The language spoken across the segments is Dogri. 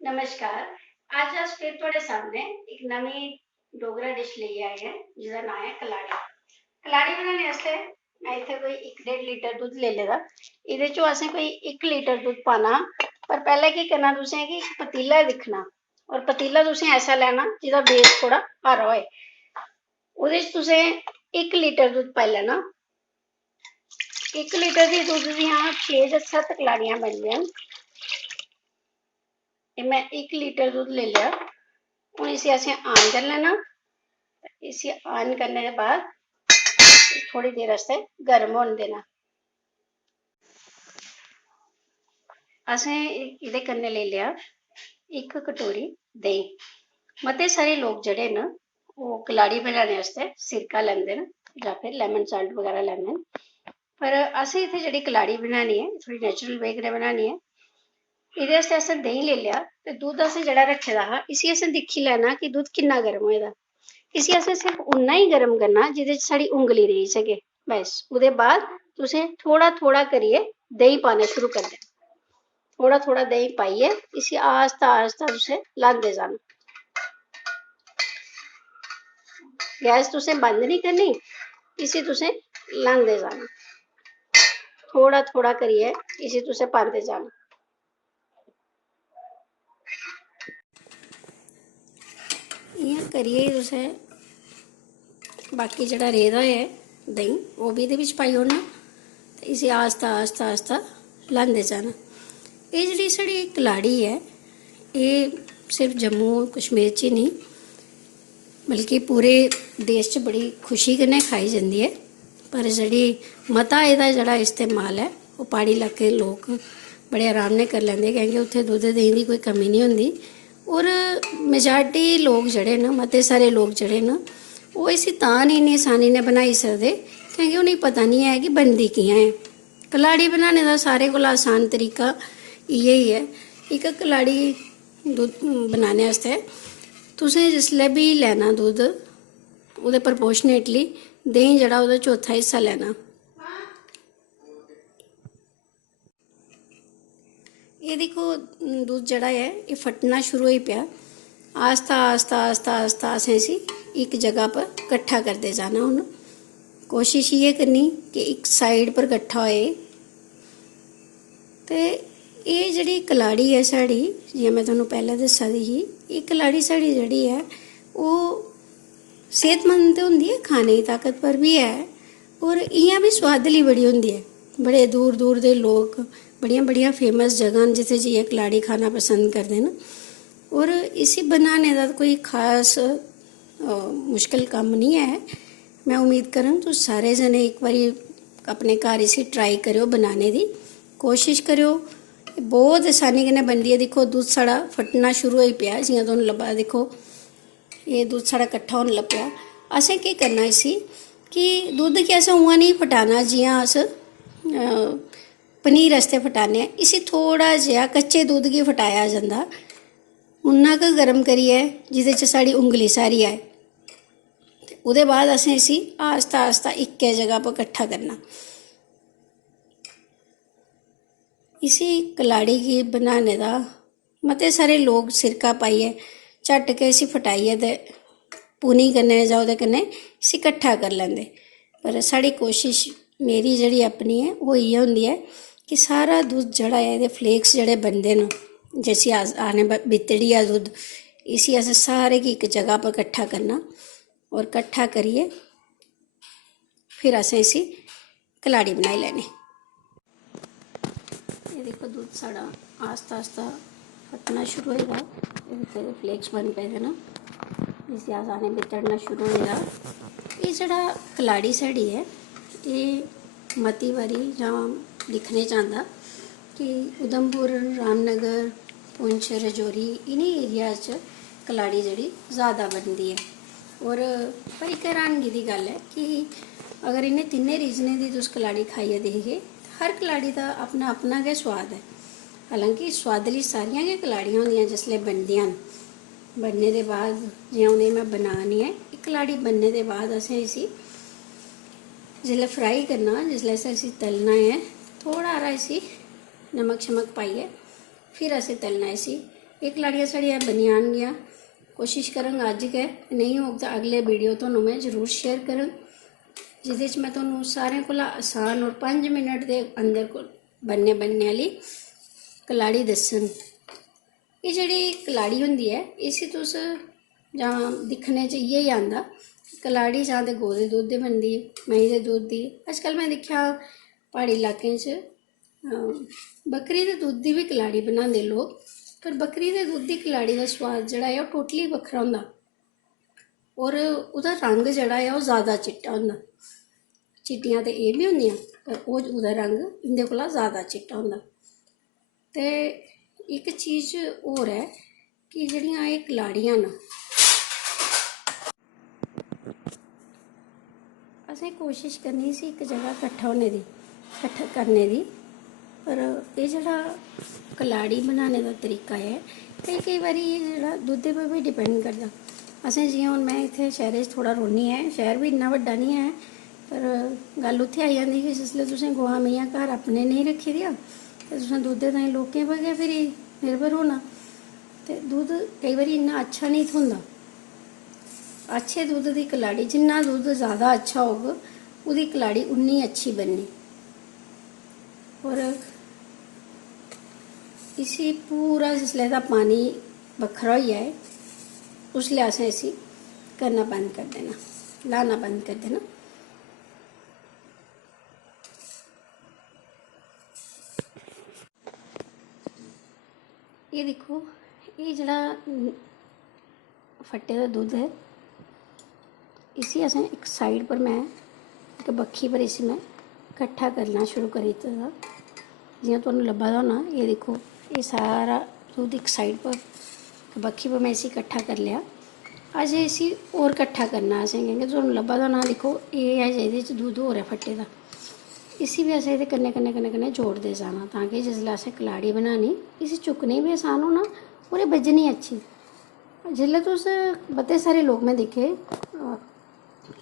नमस्कार। आज अस फिर थोड़े सामने एक नवी डोगरा डिश लेइयै आए हैं जिसका नाम है कलाड़ी। कलाड़ी बनाने आस्तै मैं इत्थे कोई 1-1.5 लीटर दुद्ध ले लेदा। इहदे चों असें कोई 1 लीटर दुद्ध पाना। पर पैह्लें केह् करना तुसें कि पतीला दिक्खना और पतीला तुसें ऐसा लैना जिहदा बेस थोह्ड़ा भारा होए। ओह्दे च तुसें 1 लीटर दुद्ध पाई लैना। 1 लीटर दी दुद्ध दियां 6 जां 7 कलाड़ियां बनदियां न। मैं 1 लीटर दुद्ध ले लिया। हूँ इसी असें ऑन कर लैना। इसी ऑन करने के बाद थोड़ी देर आस्तै गर्म होने देना। असें इहदे कन्नै ले लिया 1 कटोरी देहीं। मते सारे लोग जेह्ड़े न ओह् कलाड़ी बनाने आस्तै सिरका लैंदे न जां फिर लेमन साल्ट बगैरा लैंदे न। पर असें इत्थै जेह्ड़ी कलाड़ी बनानी ऐ थोड़ी नेचुरल वे कन्नै बनानी ऐ। एह्दे आस्तै असें देहीं लेई लेआ ते दुद्ध असें जेह्ड़ा रक्खे दा हा इसी असें दिक्खी लैना कि दुद्ध किन्ना गर्म होए दा। इसी असें सिर्फ उन्ना ही गर्म करना जेह्दे च साढ़ी उंगली रेही सकै बस। ओह्दे बाद तुसें थोह्ड़ा थोह्ड़ा करियै देहीं पाना शुरू करी देना। थोह्ड़ा थोह्ड़ा देहीं पाइयै इसी आस्ता आस्ता तुसें ल्हांदे जाना। गैस तुसें बंद नहीं करनी, इसी तुसें ल्हांदे जाना। थोह्ड़ा थोह्ड़ा करियै इसी तुसें पांदे जाना। इ'यां करियै तुसें बाकी जेह्ड़ा रेह्दा ऐ देहीं ओह् बी एह्दे बिच पाई ओड़ना ते इसी आस्ता आस्ता आस्ता ल्हांदे जाना। एह् जेह्ड़ी साढ़ी कलाड़ी ऐ एह् सिर्फ जम्मू कश्मीर च ही नहीं बल्कि पूरे देश च बड़ी खुशी कन्नै खाई जंदी ऐ। पर जेह्ड़ी मता एह्दा जेह्ड़ा इस्तेमाल ऐ ओह् प्हाड़ी इलाके दे लोक बड़े आराम ने करी लैंदे क्योंकि उत्थै दुद्ध देहीं दी कोई कमी नहीं होंदी। और मेजॉरिटी लोग जेह्ड़े न मते सारे लोग जेह्ड़े न ओह् इसी तां नहीं इन्नी आसानी ने बनाई सकदे क्योंकि उ'नेंगी पता नहीं है कि बनदी कि'यां ऐ। कलाड़ी बनाने दा सारे कोला आसान तरीका इ'यै ही ऐ। इक कलाड़ी दुद्ध बनाने आस्तै तुसें जिसलै बी लैना दुद्ध ओह्दे प्रपोर्शनेटली देहीं जेह्ड़ा ओह्दा चौथा हिस्सा लैना। एह् दिक्खो दुद्ध जेह्ड़ा ऐ एह् फटना शुरू होई पेआ। आस्ता आस्ता आस्ता आस्ता असें इसी इक जगह पर कट्ठा करदे जाना। हून कोशिश इ'यै करनी कि इक साइड पर कट्ठा होए। ते एह् जेह्ड़ी कलाड़ी ऐ साढ़ी जि'यां मैं तुहानूं पैह्लें दस्सा दी ही एह् कलाड़ी साढ़ी जेह्ड़ी ऐ ओह् सेहतमंद ते होंदी ऐ, खाने गी ताकतवर बी ऐ और इ'यां बी सोआदली बड़ी होंदी ऐ। बड़े दूर दूर दे लोक बड़ियां बड़ियां फेमस जगह न जित्थै जाइयै कलाड़ी खाना पसंद करदे न। और इसी बनाने दा कोई खास मुश्कल कम्म नहीं है। मैं उम्मीद करङ तुस सारे जने एक बारी अपने घर इसी ट्राई करेओ बनाने दी कोशिश करेओ। बहुत आसानी कन्नै बनदी ऐ। दिक्खो दुद्ध साढ़ा फटना शुरू होई पेआ जि'यां तुहानूं लब्भा दा। दिक्खो एह् दुद्ध साढ़ा कट्ठा होन लग्गेआ। असें केह् करना इसी कि दुद्ध गी असें उ'आं नहीं फटाना जि'यां अस पनीर आस्तै फटाने आं। इसी थोह्ड़ा जेहा कच्चे दुद्ध गी फटाया जंदा उन्ना गै गर्म करियै जेह्दे च साढ़ी उंगली सारी आए। ते ओह्दे बाद असें इसी आस्ता आस्ता इक्कै जगह पर कट्ठा करना। इसी कलाड़ी गी बनाने दा मते सारे लोग सिरका पाइयै झट्ट गै इसी फटाइयै ते पूनी कन्नै जां ओह्दे कन्नै इसी कट्ठा करी लैंदे। पर साढ़ी कोशिश मेरी जेह्ड़ी अपनी ऐ ओह् इ'यै होंदी ऐ कि सारा दुद्ध जेह्ड़ा ऐ एह्दे फ्लेक्स जेह्ड़े बनदे न जिसी अस आखने बितड़िया दुद्ध इसी असें सारे गी इक जगह पर कट्ठा करना। और कट्ठा करियै फिर असें इसी कलाड़ी बनाई लैनी। एह् दिक्खो दुद्ध साढ़ा आस्ता आस्ता फटना शुरू होई दा। एह्दे फ्लेक्स बन पेदे न जिसी अस आखने बितड़ना शुरू होई दा। एह् जेह्ड़ा कलाड़ी साढ़ी ऐ एह् मती बारी जां दिक्खने च आंदा कि उधमपुर, रामनगर, पुंछ, रजौरी इ'नें एरिया च कलाड़ी जेह्ड़ी ज़्यादा बनदी ऐ। और पर इक हैरानगी दी गल्ल ऐ कि अगर इ'नें तिन्नें रीजनें दी तुस कलाड़ी खाइयै दिखगे हर कलाड़ी दा अपना अपना गै सोआद ऐ। हालांकि सोआदली सारियां गै कलाड़ियां होंदियां जिसलै बनदियां न। बनने दे बाद जि'यां उ'नेंगी में बनानी ऐ कलाड़ी बनने दे बाद असें इसी जिसलै फ्राई करना जिसलै असें इसी तलना ऐ थोह्ड़ा हारा इसी नमक शमक पाइयै फिर असें तलना इसी ये कलाड़ियाँ साड़ियाँ बनी आनगियाँ। कोशिश करांगा अज के, नहीं हो तो अगले वीडियो तो मैं जरूर शेयर करां, जिहदे च मैं तुहानूं सारेयां कोला आसान और 5 मिनट के अंदर को बनने वाली कलाड़ी दस्सन। ये जिहड़ी कलाड़ी हुंदी है इसी तुस जां दिक्खने च इ'यै ही आंदा, कलाड़ी जां ते गौ दे दुद्ध दी बनदी, मेहीं दे दुद्ध दी। अजकल मैं दिक्खेआ प्हाड़ी इलाकें च बकरी दे दुद्ध दी भी कलाड़ी बनांदे लोग, पर बकरी दे दुद्ध दी कलाड़ी दा स्वाद जेह्ड़ा है ओह् टोटली बक्खरा होंदा और ओह्दा रंग जेह्ड़ा है ओह् ज़्यादा चिट्टा होंदा। चिट्टियां ते एह् बी होंदियां पर ओह्दा रंग इं'दे कोला ज़्यादा चिट्टा होंदा। ते इक चीज़ होर है कि जेह्ड़ियां एह् कलाड़ियां न, असें कोशिश करनी सी इक जगह कट्ठा करने दी, पर एह् जेह्ड़ा कलाड़ी बनाने दा तरीका है केई बारी जेह्ड़ा दुद्धे पर भी डिपेंड करदा। असें जियां हून मैं इत्थै शैह्रे च थोह्ड़ा रौह्नी ऐ, शैह्र भी इन्ना बड्डा निं है, पर गल्ल उत्थै आई जंदी कि जिसलै तुसें गवां मेहियां घर अपने नेईं रक्खी दियां ते तुसें दुद्धे ताईं लोकें पर गै फिरी निर्भर होना, ते दुद्ध केईं बारी इन्ना अच्छा नहीं थ्होंदा। अच्छे दुद्ध दी कलाड़ी, जिन्ना दुद्ध ज़्यादा अच्छा होग ओह्दी कलाड़ी उन्नी अच्छी बननी। और इसी पूरा जिसलै एह्दा पानी बक्खरा होई जाए उसलै असें इसी करना बंद कर देना, लाना बंद कर देना। ये दिक्खो, ये जेह्ड़ा फट्टे दा दुद्ध है इसी असें एक साइड पर, मैं एक बक्खी पर इसी मैं कट्ठा करना शुरू करी दित्ते दा। जियां तुहानूं लब्भा दा होना, ये दिक्खो ये सारा दुद्ध एक साइड पर बक्खी पर मैं इसी कट्ठा कर लिया। अज इसी होर कट्ठा करना असें, क्योंकि तुहानूं लब्भा दा होना दिक्खो एह् है एह्दे च दुद्ध होर है फट्टे दा, इसी भी असें एह्दे कन्नै कन्नै कन्नै कन्नै जोड़दे जाना ताकि जिसलै असें कलाड़ी बनानी इसी चुक्कने बी आसान होना और एह् बज्जनी अच्छी। जिसलै तुस बड़े सारे लोग में दिक्खे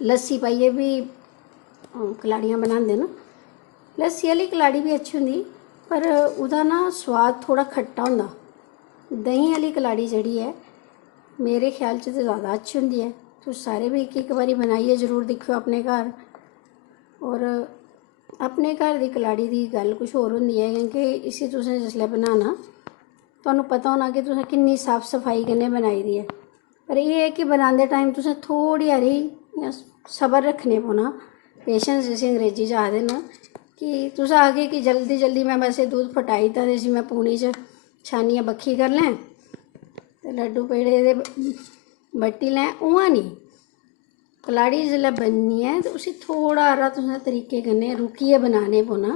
लस्सी पाइयै भी कलाड़ियां बनांदे न, लस्सी आह्ली कलाड़ी भी अच्छी होंदी पर ओह्दा ना स्वाद थोड़ा खट्टा होंदा। दहीं आह्ली कलाड़ी जेह्ड़ी है मेरे ख्याल च ते ज़्यादा अच्छी होंदी है। तुस सारे भी इक बारी बनाइयै जरूर दिक्खो अपने घर। और अपने घर दी कलाड़ी दी गल्ल कुछ होर होंदी है, क्योंकि इसी तुसें जिसलै बनाना तुहानूं पता होना कि तुसें किन्नी साफ सफाई कन्नै बनाई दी है। पर एह् है कि बनांदे टाइम तुसें थोह्ड़ी हारी सबर रक्खने पौना, पेशेंस जिसी अंग्रेजी च आखदे न, कि तुस आखगे कि जल्दी जल्दी मैं बस एह् दुद्ध फटाई दित्ता ते इसी मैं पूनी च छानियै बक्खी कर लैं ते लड्डू पेड़े दे बट्टी लैं, उ'आं निं। कलाड़ी जिसलै बननी है ते उसी थोह्ड़ा हारा तुसें तरीके कन्नै रुकियै बनाने पौना,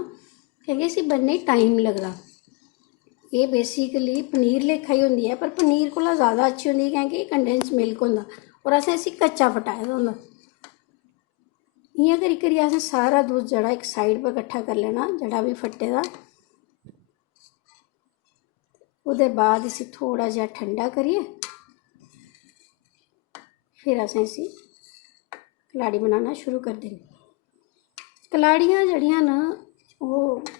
क्योंकि इसी बनने गी टाइम लगदा। एह् बेसिकली पनीर लेखा ही होंदी है, पर पनीर कोला ज़्यादा अच्छी होंदी क्योंकि एह् कंडेंस मिल्क होंदा और असें इसी कच्चा फटाए दा होंदा। इ'यां करी करियै असें सारा दुद्ध जेह्ड़ा इक साइड पर कट्ठा करी लैना, जेह्ड़ा बी फट्टे दा। ओह्दे बाद इसी थोड़ा जेहा ठंडा करियै फिर असें इसी कलाड़ी बनाना शुरू करी देनी। कलाड़ियां जेह्ड़ियां न ओह्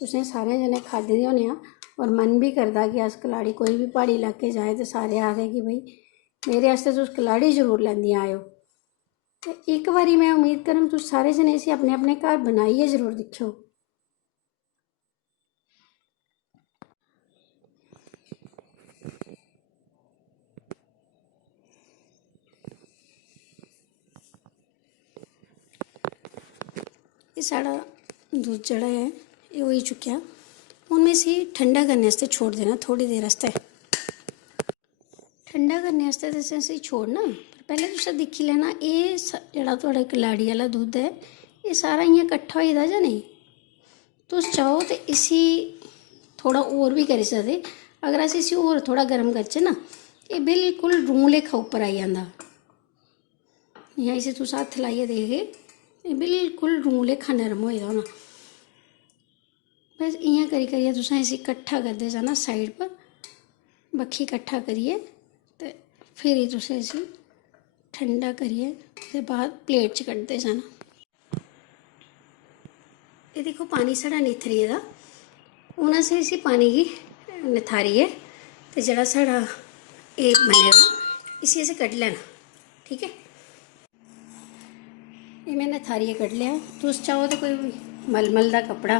तुसें सारें जनें खाद्धी दियां होनियां और मन भी करदा कि अस कलाड़ी, कोई भी प्हाड़ी इलाके जाए ते सारे आखदे कि भाई मेरे आस्तै तुस कलाड़ी जरूर लैंदियां आएओ। ते इक बारी मैं उम्मीद करङ तुस सारे जने इसी अपने अपने घर बनाइयै जरूर दिक्खेओ। एह् साढ़ा दुद्ध जेह्ड़ा है एह् होई चुक्केआ। हून में इसी ठंडा करने आस्तै छोड़ देना थोड़ी देर आस्तै। ठंडा करने आस्तै ते असें इसी छोड़ना, पर पैह्लें तुसें दिक्खी लैना एह् जेह्ड़ा थुआढ़ा कलाड़ी आह्ला दुद्ध है एह् सारा इ'यां कट्ठा होई दा जां नेईं। तुस चाहो ते इसी थोड़ा होर भी करी सकदे। अगर अस इसी होर थोड़ा गर्म करचै ना एह् बिल्कुल रूं लेखा उप्पर आई जंदा। इ'यां इसी तुस हत्थ लाइयै दिखगे एह् बिल्कुल रूं लेखा नरम होए दा होना। बस इ'यां करी करियै तुसें इसी कट्ठा करदे जाना साइड पर, बक्खी कट्ठा करियै ते फिर तुसें इसी ठंडा करियै ते बाद प्लेट च कड्ढदे जाना। एह् दिक्खो पानी साढ़ा निथरी गेदा। हून असें इसी पानी गी नथारियै तो जड़ा साढ़ा ये बनेगा इसी असें कड्ढ लैना। ठीक है, ये मैंने थारियै कड्ढ लिया। तुस चाहो तो कोई मलमल का कपड़ा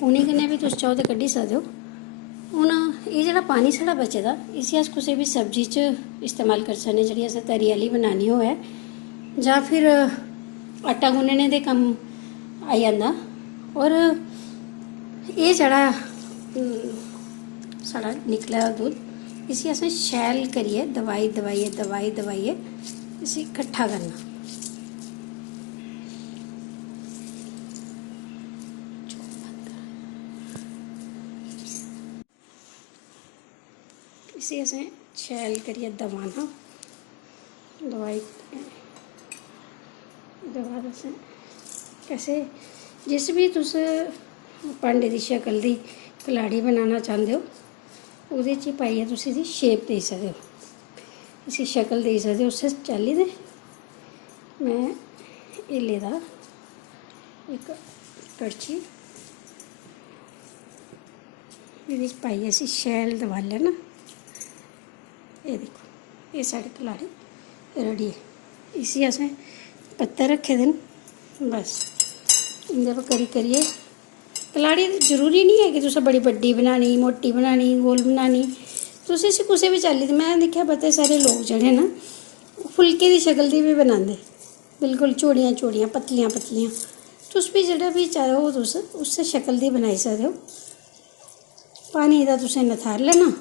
पूनी कन्नै भी तुस चाहो तो कड्ढी सकदे हो। हुण ये जेह्ड़ा पानी साढ़ा बचे दा इसी अस कुसै भी सब्जी च इस्तेमाल करी सकने, जेह्ड़ी असें तरी आह्ली बनानी होऐ जां फिर आटा गुन्नने दे कम्म आई जंदा। और ये जेह्ड़ा साढ़ा निकले दा दुद्ध इसी असें शैल करियै दबाइयै इसी कट्ठा करना। इसी असें शैल करियै दबाना। दवाई दे बाद असें कैसे जिस भी तुस भांडे दी शक्ल दी कलाड़ी बनाना चाहते हो ओह्दे च पाइयै तुस इसी शेप देई सकदे हो, इसी शक्ल देई सकदे हो। उस चाल्ली दे मैं एल्ले दा इक कड़छी एह्दे च पाइयै इसी शैल दबाई लैना। ये देखो ये साढ़ी कलाड़ी रेडी है। इसी असें पत्ते रखे दे न, बस इं'दे पर करी करियै कलाड़ी जरूरी नहीं है कि तुसें बड़ी बड्डी बनानी, मोटी बनानी, गोल बनानी। तुस इसी कुसै भी चाल्ली दी, मैं दिक्खेआ बड़े सारे लोग जेह्ड़े न फुल्के दी शक्ल दी भी बनांदे, बिल्कुल चौड़ियां चौड़ियां पतलियां पतलियां। तुस भी जेह्ड़ा भी चाहो तुस उस शक्ल दी बनाई सकदे हो। पानी दा तुसें नथार लैना।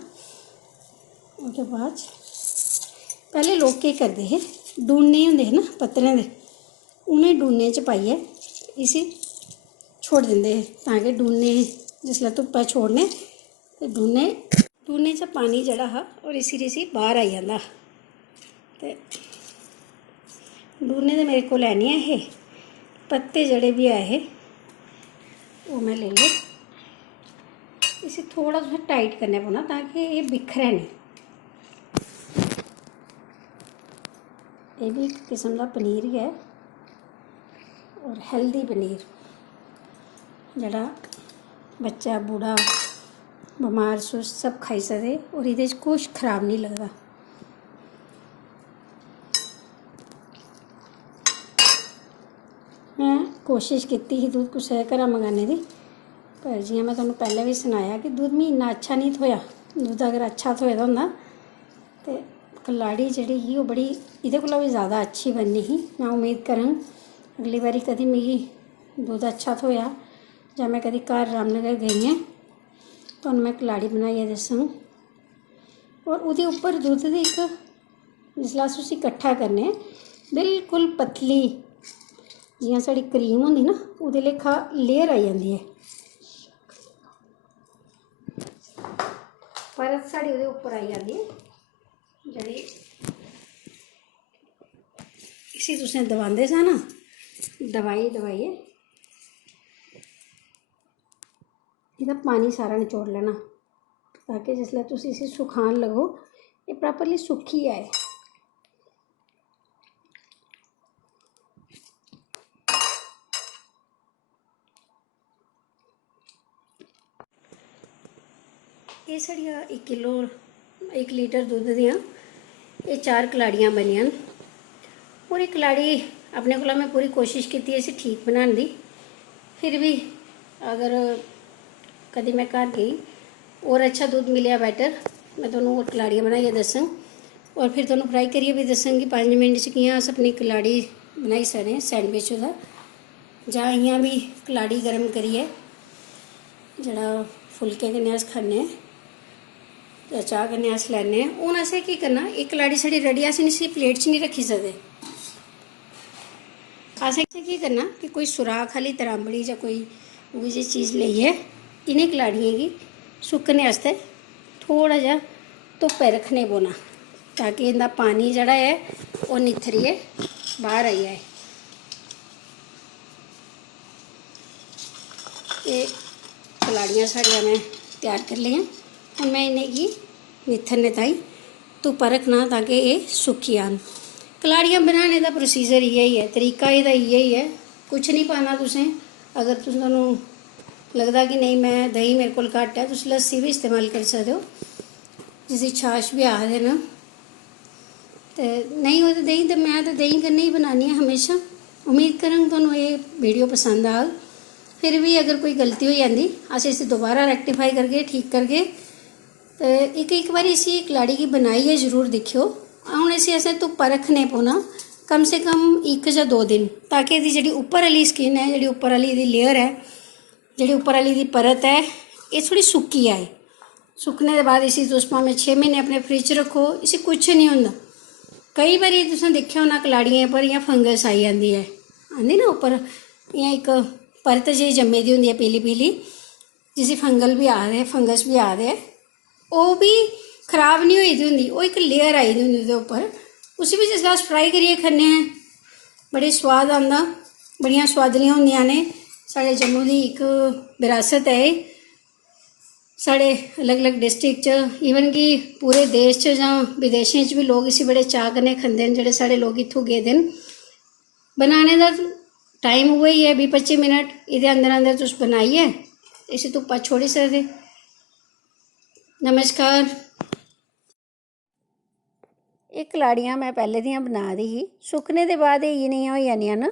ओह्दे बाद पैह्लें लोग केह् करदे हे, डूने होंदे हे ना पत्तरें दे, उ'नें डूनें च पाइयै इसी छोड़ दिंदे हे ताकि डूने जिसलै धुप्पा छोड़ने ते डूने चा पानी जेह्ड़ा हा ओह् रिसी बाहर आई जंदा। ते डूने ते मेरे कोल है नहीं हे, पत्ते जेह्ड़े बी ऐ हे ओह् मैं लेई ले। इसी थोड़ा तुसें टाइट करना पौना ताकि एह् बिखरे नहीं। ये भी एक किस्म का पनीर ही है और हेल्दी पनीर, जड़ा बच्चा बूढ़ा बमार सुस्त सब खाई सकदे और इहदे च कुछ खराब नहीं लगदा। मैं कोशिश कीती ही दुद्ध कुसै घरा मंगाने दी, पर जियां मैं तुहानूं पैह्लें भी सनाया कि दुद्ध मिगी इन्ना अच्छा नहीं थ्होया। दुद्ध अगर अच्छा थ्होए दा होंदा ते कलाड़ी जेह्ड़ी ही ओह् बड़ी एह्दे कोला भी ज़्यादा अच्छी बननी ही। मैं उम्मीद करङ अगली बारी कभी मिगी दुद्ध अच्छा थ्होया जां मैं कभी घर रामनगर गई ऐं तुहानूं मैं कलाड़ी बनाइयै दस्सङ। और ओह्दे उप्पर दुद्ध दी इक जिसलै अस उसी कट्ठा करने बिल्कुल पतली जियां साढ़ी क्रीम होंदी ना ओह्दे लेखा लेयर आई जंदी ऐ, परत साढ़ी ओह्दे उप्पर आई जंदी ऐ जेह्ड़ी इसी तुसें दबांदे जाना दबाइयै एह्दा पानी सारा निचोड़ लैना ताकि जिसलै तुस इसी सुखान लगो एह् प्रॉपरली सुक्की जाए। ये साढ़ियां 1 लीटर दुद्ध दियां ये 4 कलाड़ियां बनियां न। और ये कलाड़ी अपने कोला मैं पूरी कोशिश की इसी ठीक बनाने दी, फिर भी अगर कभी मैं घर गई और अच्छा दुद्ध मिलेआ बैटर मैं तुहानूं होर कलाड़ियां बनाइयै दस्सङ और फिर तुहानूं फ्राई करियै भी दस्सङ कि 5 मिंट च कि'यां अस अपनी कलाड़ी बनाई सकने सैंडविच ओह्दा, जां इ'यां भी कलाड़ी गर्म करियै जेह्ड़ा फुल्के कन्नै अस खन्ने जां चाह् कन्नै अस लैन्ने। हून असें केह् करना, एह् कलाड़ी साढ़ी रेडी, अस इसी प्लेट च नहीं रखी सकदे। असें केह् करना कि कोई सुराख आह्ली त्रांबड़ी जां कोई उ'ऐ जेही चीज़ लेइयै इ'नें कलाड़ियें गी सुक्कने आस्तै थोड़ा जेहा धुप्पै रक्खने पौना ताकि इं'दा पानी जेह्ड़ा ऐ ओह् निथरियै बाहर आई जाए। एह् कलाड़ियां साढ़ियां मैं त्यार करी लेइयां। हून मैं इ'नेंगी निथरने ताईं धुप्पा रखना ताकि एह् सुक्की जान। कलाड़ियां बनाने दा प्रोसीजर इ'यै ही है, तरीका एह्दा इ'यै ही है, कुछ नहीं पाना तुसें। अगर तुहानूं लगदा कि नहीं मैं दही मेरे कोल घट्ट है तुस लस्सी भी इस्तेमाल करी सकदे हो। जिसी छाछ भी आखदे न। ते नहीं हो तो दही, तो मैं तो दही कन्नै ही बनानी है हमेशा। उम्मीद करांगी तुहानूं ये वीडियो पसंद आग। फिर भी अगर कोई गलती हो जाती अस इसे दोबारा रेक्टिफाई करके ठीक करके तो एक बार इसी कलाड़ी गी बनाइए जरूर दिक्खियो। हुण इसी असें धुप्पा रक्खने पौना कम से कम 1 जां 2 दिन, ताकि इहदी जेह्ड़ी उप्पर आह्ली स्किन है, जेह्ड़ी उप्पर आह्ली इहदी लेयर है, जेह्ड़ी उप्पर आह्ली दी परत है, ये थोड़ी सुक्की जाए। सुक्कने दे बाद इसी तुस भामें 6 म्हीने अपने फ्रिज च रक्खो, इसी कुछ नहीं होंदा। कई बारी तुसें दिक्खेआ होना कलाड़ियें पर इ'यां फंगस आई जंदी है, आंदी ना उप्पर इ'यां इक परत जेही जम्मी दी होंदी है पीली पीली, जिसी फंगल भी आखदे, फंगस भी आखदे। ओह् भी खराब नहीं होई दी होंदी, ओह् इक लेयर आई दी होंदी ओह्दे उप्पर। उसी भी जिसलै अस फ्राई करियै खन्ने आं बड़े सोआद आंदा, बड़ियां सोआदलियां होंदियां ने। साढ़े जम्मू दी इक विरासत है एह्। साढ़े अलग अलग डिस्ट्रिक्ट च, इवन कि पूरे देश च जां विदेशें च भी लोग इसी बड़े चाऽ कन्नै खंदे न, जेह्ड़े साढ़े लोग इत्थूं गेदे न। बनाने दा टाइम उ'ऐ ही है 20-25 मिनट, एह्दे अंदर अंदर तुस बनाइयै इसी धुप्पा छोड़ी सकदे। नमस्कार। एह् कलाड़ियां मैं पैह्लें दियां बना दी ही, सुक्कने दे बाद एह् इ'यै नेहियां होई जानियां न।